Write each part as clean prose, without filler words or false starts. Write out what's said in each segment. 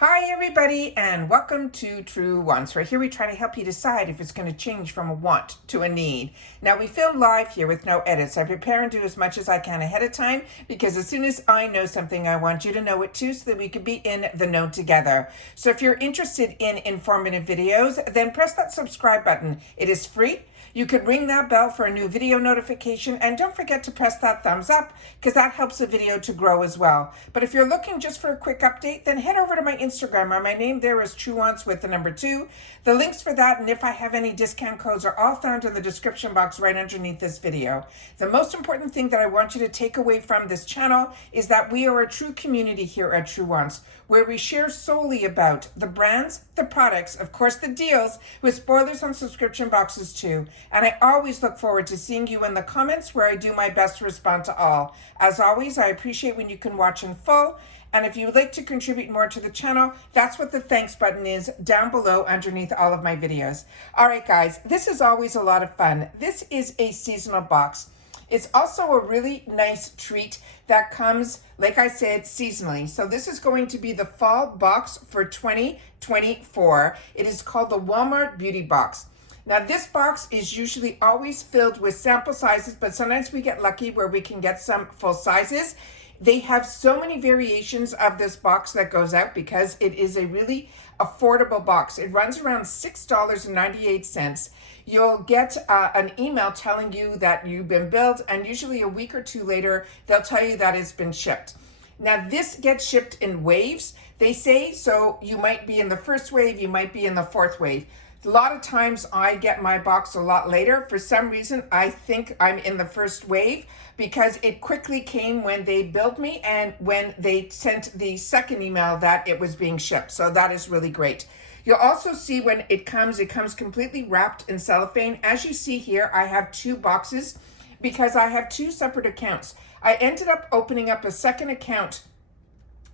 Hi everybody and welcome to Truewants. Right here we try to help you decide if it's going to change from a want to a need. Now we film live here with no edits. I prepare and do as much as I can ahead of time because as soon as I know something I want you to know it too so that we can be in the know together. So if you're interested in informative videos, then press that subscribe button. It is free. You could ring that bell for a new video notification and don't forget to press that thumbs up because that helps the video to grow as well. But if you're looking just for a quick update, then head over to my Instagram. My name there is Truewants with the number 2. The links for that and if I have any discount codes are all found in the description box right underneath this video. The most important thing that I want you to take away from this channel is that we are a true community here at Truewants, where we share solely about the brands, the products, of course the deals, with spoilers on subscription boxes too. And I always look forward to seeing you in the comments where I do my best to respond to all. As always, I appreciate when you can watch in full. And if you would like to contribute more to the channel, that's what the thanks button is down below underneath all of my videos. All right, guys, this is always a lot of fun. This is a seasonal box. It's also a really nice treat that comes, like I said, seasonally. So this is going to be the fall box for 2024. It is called the Walmart Beauty Box. Now this box is usually always filled with sample sizes, but sometimes we get lucky where we can get some full sizes. They have so many variations of this box that goes out because it is a really affordable box. It runs around $6.98. You'll get an email telling you that you've been billed, and usually a week or two later, they'll tell you that it's been shipped. Now this gets shipped in waves, they say, so you might be in the first wave, you might be in the fourth wave. A lot of times I get my box a lot later. For some reason, I think I'm in the first wave because it quickly came when they billed me and when they sent the second email that it was being shipped. So that is really great. You'll also see when it comes completely wrapped in cellophane. As you see here, I have 2 boxes because I have 2 separate accounts. I ended up opening up a second account.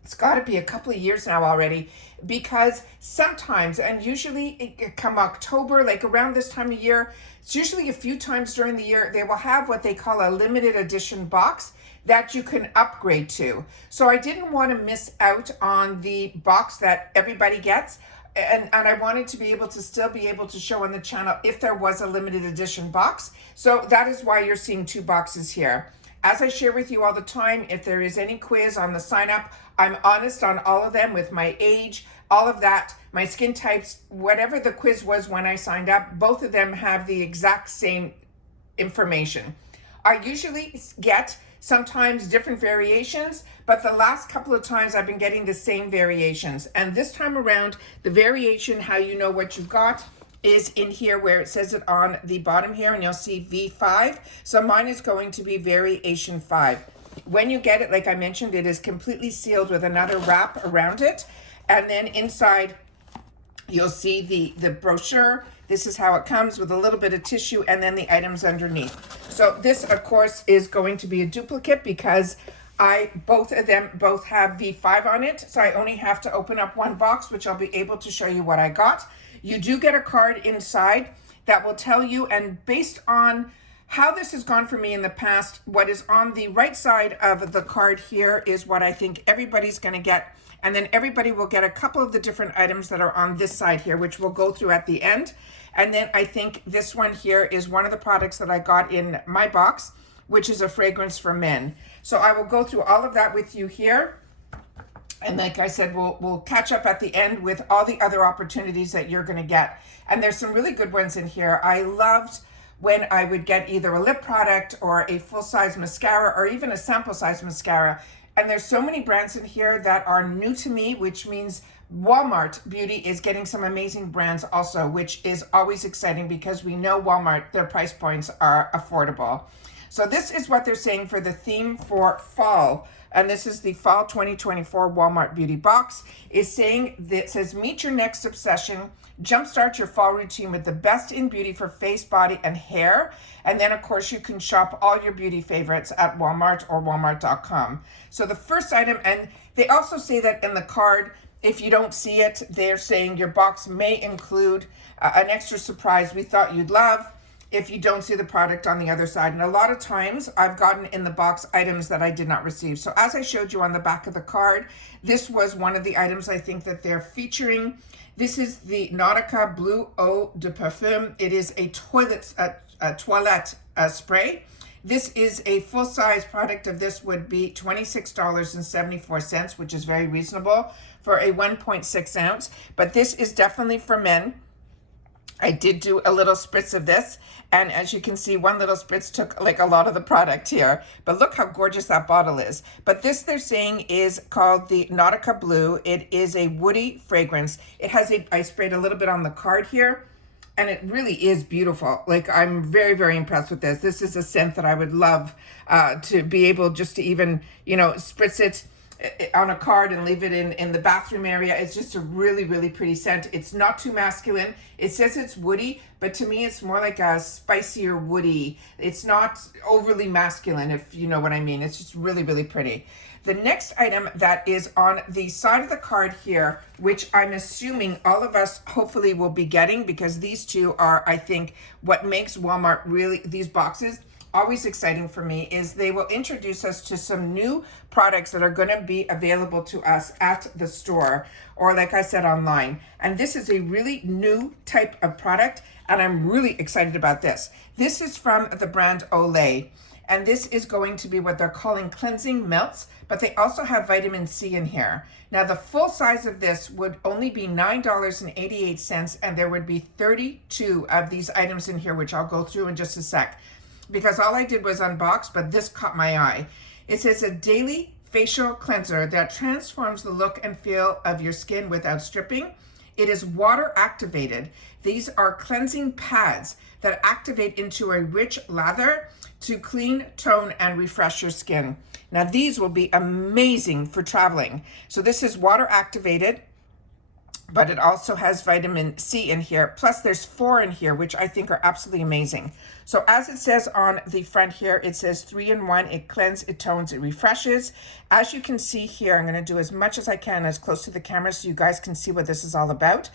It's got to be a couple of years now already, because sometimes, and usually come October, like around this time of year, it's usually a few times during the year, they will have what they call a limited edition box that you can upgrade to. So I didn't want to miss out on the box that everybody gets. And I wanted to be able to still be able to show on the channel if there was a limited edition box. So that is why you're seeing 2 boxes here. As I share with you all the time, if there is any quiz on the sign up, I'm honest on all of them with my age, all of that, my skin types, whatever the quiz was when I signed up, both of them have the exact same information. I usually get sometimes different variations, but the last couple of times I've been getting the same variations. And this time around, the variation, how you know what you've got, is in here where it says it on the bottom here, and you'll see V5. So mine is going to be variation 5. When you get it, like I mentioned, it is completely sealed with another wrap around it. And then inside, you'll see the brochure. This is how it comes with a little bit of tissue and then the items underneath. So this, of course, is going to be a duplicate because both of them have V5 on it. So I only have to open up 1 box, which I'll be able to show you what I got. You do get a card inside that will tell you, and based on how this has gone for me in the past, what is on the right side of the card here is what I think everybody's going to get. And then everybody will get a couple of the different items that are on this side here, which we'll go through at the end. And then I think this one here is one of the products that I got in my box, which is a fragrance for men. So I will go through all of that with you here. And like I said, we'll catch up at the end with all the other opportunities that you're going to get. And there's some really good ones in here. I loved when I would get either a lip product or a full-size mascara or even a sample-size mascara. And there's so many brands in here that are new to me, which means Walmart Beauty is getting some amazing brands also, which is always exciting because we know Walmart, their price points are affordable. So this is what they're saying for the theme for fall. And this is the fall 2024 Walmart Beauty Box. Is saying that says, meet your next obsession. Jumpstart your fall routine with the best in beauty for face, body, and hair. And then, of course, you can shop all your beauty favorites at Walmart or Walmart.com. So the first item, and they also say that in the card, if you don't see it, they're saying your box may include an extra surprise we thought you'd love. if you don't see the product on the other side. And a lot of times I've gotten in the box items that I did not receive. So as I showed you on the back of the card, this was one of the items I think that they're featuring. This is the Nautica Blue Eau de Parfum. It is a toilette spray. This is a full-size product of this would be $26.74, which is very reasonable for a 1.6 ounce. But this is definitely for men. I did do a little spritz of this, and as you can see, one little spritz took like a lot of the product here, but look how gorgeous that bottle is. But this, they're saying, is called the Nautica Blue. It is a woody fragrance. It has I sprayed a little bit on the card here, and it really is beautiful. Like, I'm very, very impressed with this. This is a scent that I would love to be able just to even, you know, spritz it on a card and leave it in the bathroom area. It's just a really, really pretty scent. It's not too masculine. It says it's woody, but to me it's more like a spicier woody. It's not overly masculine, if you know what I mean. It's just really, really pretty. The next item that is on the side of the card here, which I'm assuming all of us hopefully will be getting, because these two are, I think, what makes Walmart really, these boxes, always exciting for me, is they will introduce us to some new products that are going to be available to us at the store, or like I said, online. And this is a really new type of product, and I'm really excited about this. This is from the brand Olay, and this is going to be what they're calling cleansing melts, but they also have vitamin C in here. Now, the full size of this would only be $9.88, and there would be 32 of these items in here, which I'll go through in just a sec, because all I did was unbox, but this caught my eye. It says a daily facial cleanser that transforms the look and feel of your skin without stripping. It is water activated. These are cleansing pads that activate into a rich lather to clean, tone, and refresh your skin. Now, these will be amazing for traveling. So this is water activated, but it also has vitamin C in here. Plus there's 4 in here, which I think are absolutely amazing. So as it says on the front here, it says 3-in-1. It cleanses, it tones, it refreshes. As you can see here, I'm going to do as much as I can as close to the camera so you guys can see what this is all about.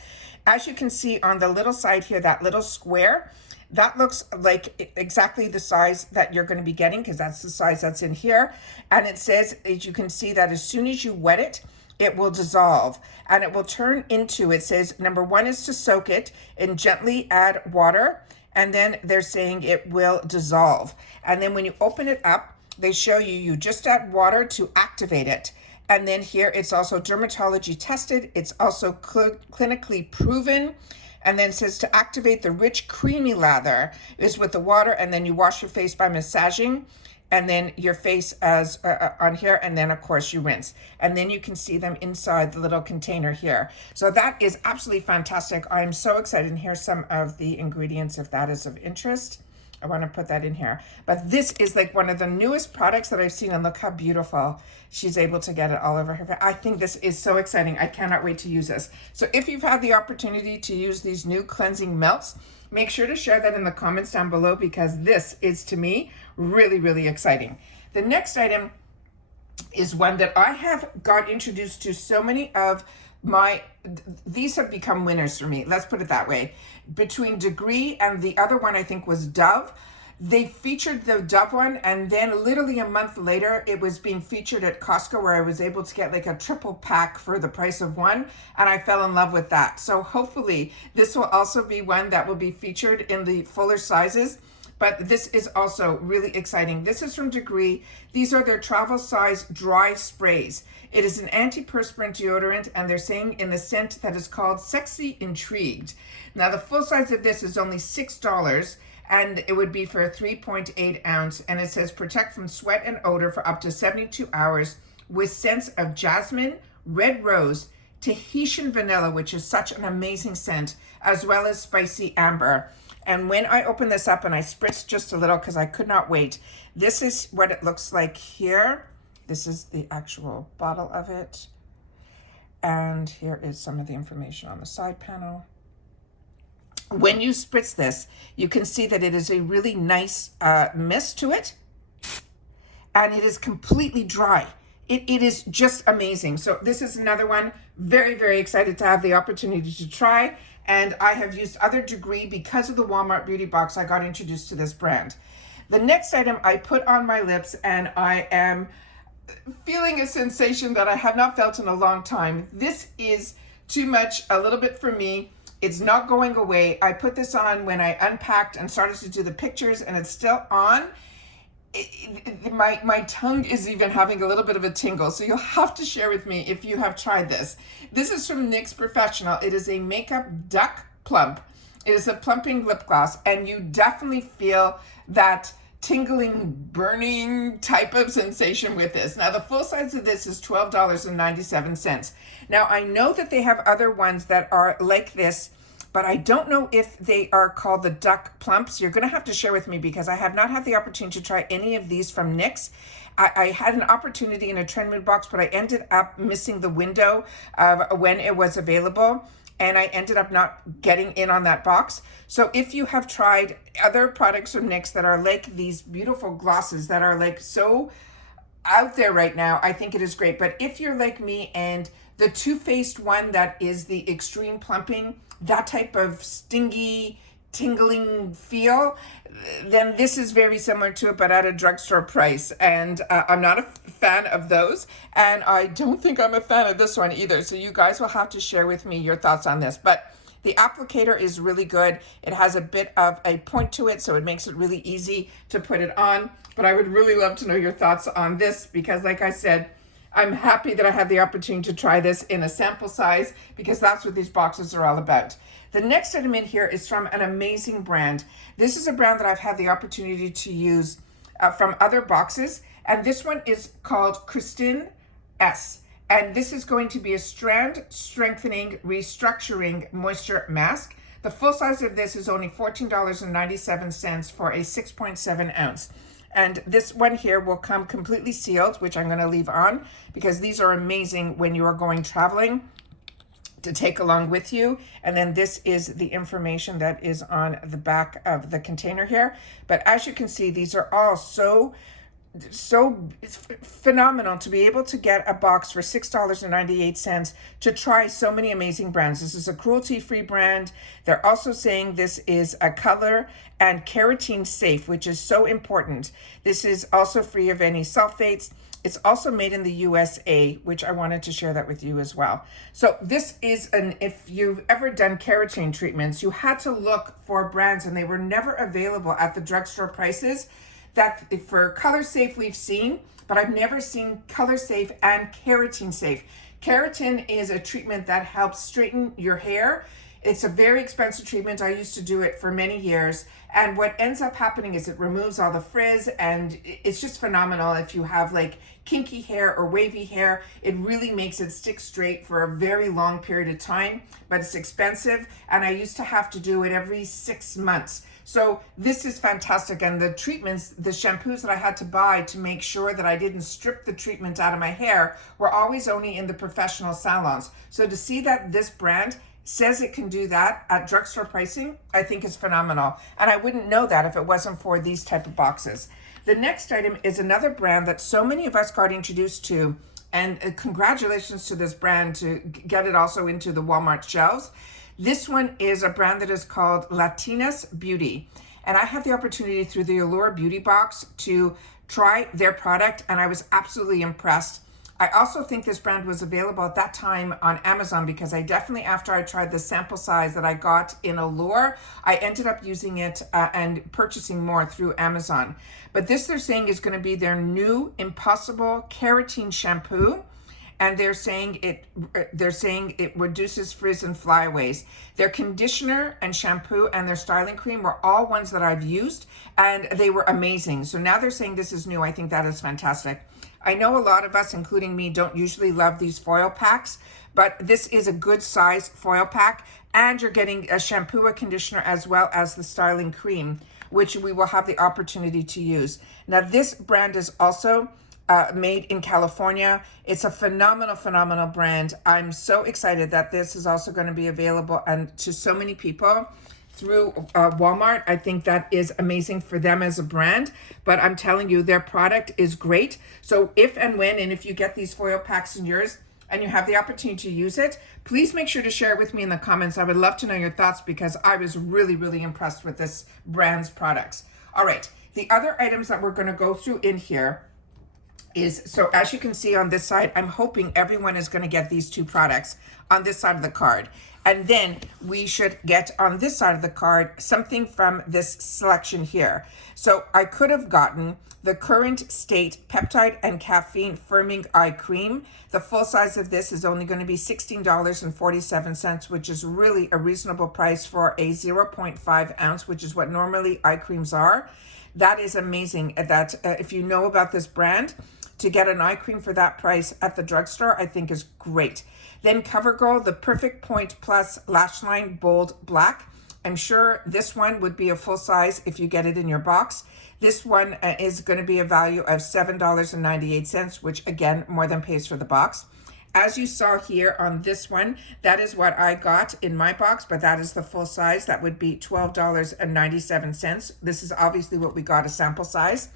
As you can see on the little side here, that little square, that looks like exactly the size that you're going to be getting, because that's the size that's in here. And it says, as you can see, that as soon as you wet it, it will dissolve, and it will turn into, it says, number 1 is to soak it and gently add water, and then they're saying it will dissolve. And then when you open it up, they show you just add water to activate it. And then here it's also dermatology tested. It's also clinically proven. And then it says to activate the rich creamy lather is with the water, and then you wash your face by massaging, and then your face as on here, and then of course you rinse, and then you can see them inside the little container here. So that is absolutely fantastic. I'm so excited. And here's some of the ingredients if that is of interest. I want to put that in here. But this is like one of the newest products that I've seen, and look how beautiful she's able to get it all over her face. I think this is so exciting. I cannot wait to use this. So if you've had the opportunity to use these new cleansing melts, make sure to share that in the comments down below, because this is, to me, really, really exciting. The next item is one that I have got introduced to. So many of these have become winners for me. Let's put it that way. Between Degree and the other one, I think, was Dove. They featured the Dove one, and then literally a month later, it was being featured at Costco, where I was able to get like a triple pack for the price of one, and I fell in love with that. So hopefully this will also be one that will be featured in the fuller sizes. But this is also really exciting. This is from Degree. These are their travel size dry sprays. It is an antiperspirant deodorant, and they're saying in the scent that is called Sexy Intrigued. Now the full size of this is only $6, and it would be for a 3.8 ounce. And it says protect from sweat and odor for up to 72 hours with scents of jasmine, red rose, Tahitian vanilla, which is such an amazing scent, as well as spicy amber. And when I opened this up and I spritzed just a little because I could not wait, this is what it looks like here. This is the actual bottle of it. And here is some of the information on the side panel. When you spritz this, you can see that it is a really nice mist to it. And it is completely dry. It is just amazing. So this is another one, Very, very excited to have the opportunity to try. And I have used other degree because of the Walmart beauty box. I got introduced to this brand. The next item I put on my lips, and I am feeling a sensation that I have not felt in a long time. This is too much, a little bit for me. It's not going away. I put this on when I unpacked and started to do the pictures, and it's still on. My tongue is even having a little bit of a tingle, so you'll have to share with me if you have tried this. This is from NYX Professional. It is a makeup duck plump. It is a plumping lip gloss, and you definitely feel that tingling, burning type of sensation with this. Now, the full size of this is $12.97. Now, I know that they have other ones that are like this, but I don't know if they are called the duck plumps. You're going to have to share with me because I have not had the opportunity to try any of these from NYX. I had an opportunity in a trend mood box, but I ended up missing the window of when it was available, and I ended up not getting in on that box. So if you have tried other products from NYX that are like these beautiful glosses that are like so out there right now, I think it is great. But if you're like me and the Too Faced one that is the extreme plumping, that type of stingy, tingling feel, then this is very similar to it, but at a drugstore price. And I'm not a fan of those. And I don't think I'm a fan of this one either. So you guys will have to share with me your thoughts on this. But the applicator is really good. It has a bit of a point to it, so it makes it really easy to put it on. But I would really love to know your thoughts on this because, like I said, I'm happy that I had the opportunity to try this in a sample size because that's what these boxes are all about. The next item in here is from an amazing brand. This is a brand that I've had the opportunity to use from other boxes, and this one is called Kristin Ess. And this is going to be a strand strengthening restructuring moisture mask. The full size of this is only $14.97 for a 6.7 ounce. And this one here will come completely sealed, which I'm going to leave on because these are amazing when you are going traveling to take along with you. And then this is the information that is on the back of the container here. But as you can see, these are all so phenomenal to be able to get a box for $6.98 to try so many amazing brands. This is a cruelty-free brand. They're also saying this is a color and keratin safe, which is so important. This is also free of any sulfates. It's also made in the USA, which I wanted to share that with you as well. So this is if you've ever done keratin treatments, you had to look for brands and they were never available at the drugstore prices. That for color safe we've seen, but I've never seen color safe and keratin safe. Keratin is a treatment that helps straighten your hair. It's a very expensive treatment. I used to do it for many years. And what ends up happening is it removes all the frizz, and it's just phenomenal. If you have like kinky hair or wavy hair, it really makes it stick straight for a very long period of time, but it's expensive. And I used to have to do it every 6 months. So this is fantastic. And the treatments, the shampoos that I had to buy to make sure that I didn't strip the treatment out of my hair were always only in the professional salons. So to see that this brand says it can do that at drugstore pricing, I think is phenomenal. And I wouldn't know that if it wasn't for these type of boxes. The next item is another brand that so many of us got introduced to, and congratulations to this brand to get it also into the Walmart shelves. This one is a brand that is called Latinus Beauty. And I had the opportunity through the Allure Beauty Box to try their product, and I was absolutely impressed. I also think this brand was available at that time on Amazon because I definitely, after I tried the sample size that I got in Allure, I ended up using it and purchasing more through Amazon. But this they're saying is going to be their new Impossible Keratin Shampoo. And they're saying it reduces frizz and flyaways. Their conditioner and shampoo and their styling cream were all ones that I've used, and they were amazing. So now they're saying this is new. I think that is fantastic. I know a lot of us, including me, don't usually love these foil packs, but this is a good size foil pack, and you're getting a shampoo, a conditioner, as well as the styling cream, which we will have the opportunity to use. Now, this brand is also made in California. It's a phenomenal brand. I'm so excited that this is also going to be available and to so many people through Walmart. I think that is amazing for them as a brand, but I'm telling you, their product is great. So if and when, and if you get these foil packs in yours, and you have the opportunity to use it, please make sure to share it with me in the comments. I would love to know your thoughts because I was really, really impressed with this brand's products. All right, the other items that we're going to go through in here is, so as you can see on this side, I'm hoping everyone is going to get these two products on this side of the card. And then we should get on this side of the card something from this selection here. So I could have gotten the Current State Peptide and Caffeine Firming Eye Cream. The full size of this is only going to be $16.47, which is really a reasonable price for a 0.5 ounce, which is what normally eye creams are. That is amazing. That if you know about this brand, to get an eye cream for that price at the drugstore, I think is great. Then CoverGirl, the Perfect Point Plus Lash Line Bold Black. I'm sure this one would be a full size if you get it in your box. This one is going to be a value of $7.98, which again, more than pays for the box. As you saw here on this one, that is what I got in my box, but that is the full size. That would be $12.97. This is obviously what we got, a sample size.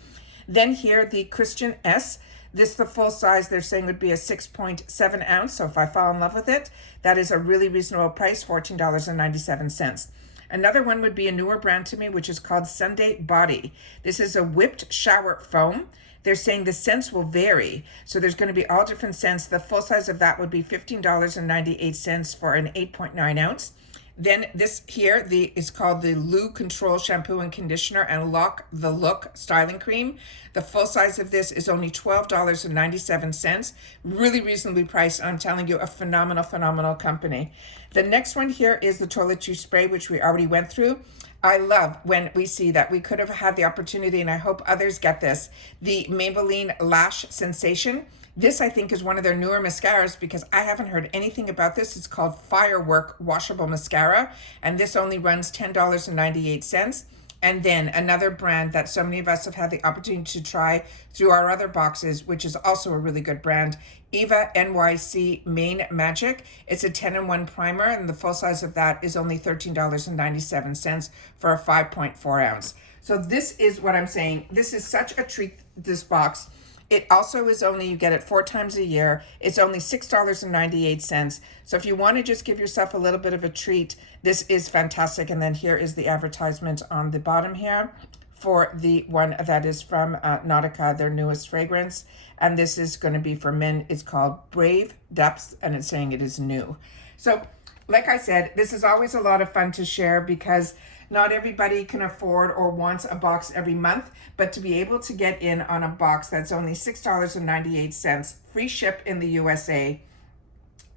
Then here, the Kristin Ess. This, the full size, they're saying would be a 6.7 ounce. So if I fall in love with it, that is a really reasonable price, $14.97. Another one would be a newer brand to me, which is called Sunday Body. This is a whipped shower foam. They're saying the scents will vary. So there's going to be all different scents. The full size of that would be $15.98 for an 8.9 ounce. Then this here is called the Lou Control Shampoo and Conditioner and Lock the Look Styling Cream. The full size of this is only $12.97. Really reasonably priced. I'm telling you, a phenomenal, phenomenal company. The next one here is the toiletry spray, which we already went through. I love when we see that. We could have had the opportunity, and I hope others get this, the Maybelline Lash Sensation. This, I think, is one of their newer mascaras because I haven't heard anything about this. It's called Firework Washable Mascara, and this only runs $10.98. And then another brand that so many of us have had the opportunity to try through our other boxes, which is also a really good brand, Eva NYC Main Magic. It's a 10-in-1 primer, and the full size of that is only $13.97 for a 5.4 ounce. So this is what I'm saying. This is such a treat, this box. It also is only, you get it 4 times a year. It's only $6.98. So if you want to just give yourself a little bit of a treat, this is fantastic. And then here is the advertisement on the bottom here for the one that is from Nautica, their newest fragrance. And this is going to be for men. It's called Brave Depths, and it's saying it is new. So like I said, this is always a lot of fun to share because not everybody can afford or wants a box every month, but to be able to get in on a box that's only $6.98, free ship in the USA,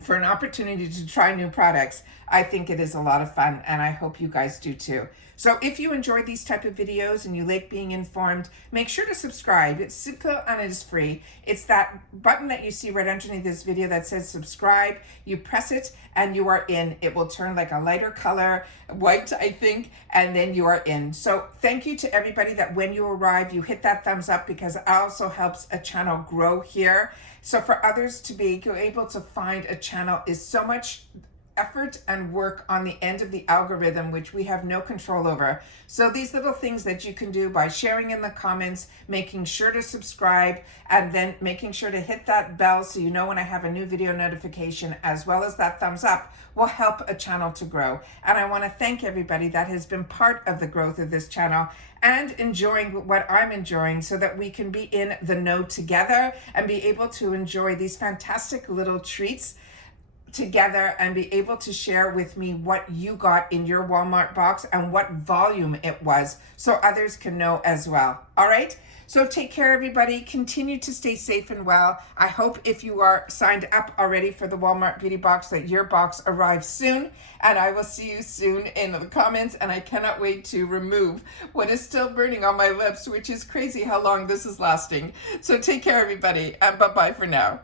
for an opportunity to try new products, I think it is a lot of fun, and I hope you guys do too. So if you enjoy these type of videos and you like being informed, make sure to subscribe. It's simple and it is free. It's that button that you see right underneath this video that says subscribe. You press it and you are in. It will turn like a lighter color, white, I think, and then you are in. So thank you to everybody that when you arrive, you hit that thumbs up because it also helps a channel grow here. So for others to be able to find a channel is so much effort and work on the end of the algorithm, which we have no control over. So these little things that you can do by sharing in the comments, making sure to subscribe, and then making sure to hit that bell so you know when I have a new video notification, as well as that thumbs up, will help a channel to grow. And I want to thank everybody that has been part of the growth of this channel and enjoying what I'm enjoying so that we can be in the know together and be able to enjoy these fantastic little treats together and be able to share with me what you got in your Walmart box and what volume it was so others can know as well. All right, so take care, everybody. Continue to stay safe and well. I hope if you are signed up already for the Walmart Beauty Box that your box arrives soon, and I will see you soon in the comments. And I cannot wait to remove what is still burning on my lips, which is crazy how long this is lasting. So take care, everybody, and bye-bye for now.